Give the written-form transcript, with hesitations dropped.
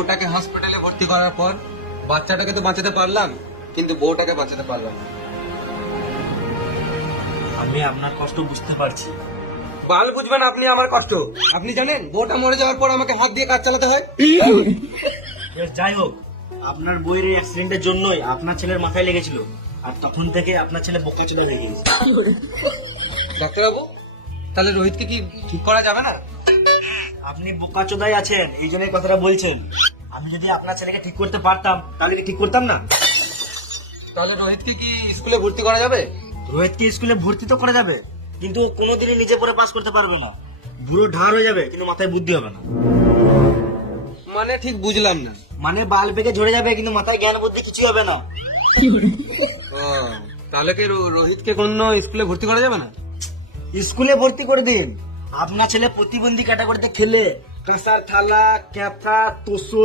বউটাকে হসপিটালে ভর্তি করার পর বাচ্চাটাকে তো বাঁচাতে পারলাম, কিন্তু বউটাকে বাঁচাতে পারলাম না। আমি আপনার কষ্ট বুঝতে পারছি। বাল বুঝবেন আপনি আমার কষ্ট। আপনি জানেন বউটা মরে যাওয়ার পর আমাকে হাত দিয়ে কাজ চালাতে হয়। বেশ, যাই হোক, আপনার বইয়ের এই অ্যাক্সিডেন্টের জন্যই আপনার ছেলের মাথায় লেগেছিল, আর তখন থেকে আপনার ছেলে বোকাচোদা হয়ে গেছে। ডাক্তারবাবু, তাহলে রোহিতকে কি ঠিক করা যাবে না? আপনি বোকাচোদাই আছেন, এই জন্যই কথাটা বলছেন। আমি যদি আপনার ছেলেকে ঠিক করতে পারতাম তাহলে কি ঠিক করতাম না? তাহলে রোহিতকে কি স্কুলে ভর্তি করা যাবে? রোহিতকে স্কুলে ভর্তি তো করা যাবে, কিন্তু ও কোনোদিনই নিজে পড়ে পাস করতে পারবে না। বুড়ো ঢার হয়ে যাবে, কিন্তু মাথায় বুদ্ধি হবে না। মানে ঠিক বুঝলাম না। মানে বাল পেকে ঝরে যাবে, কিন্তু মাথায় জ্ঞান বুদ্ধি কিছু হবে না। ও, তাহলে কি রোহিতকে কোনো স্কুলে ভর্তি করা যাবে না? স্কুলে ভর্তি করে দিন। আপনার ছেলে প্রতিবন্ধী ক্যাটাগরিতে খেলে কাঁসার থালা, ক্যাপটা, তোষক,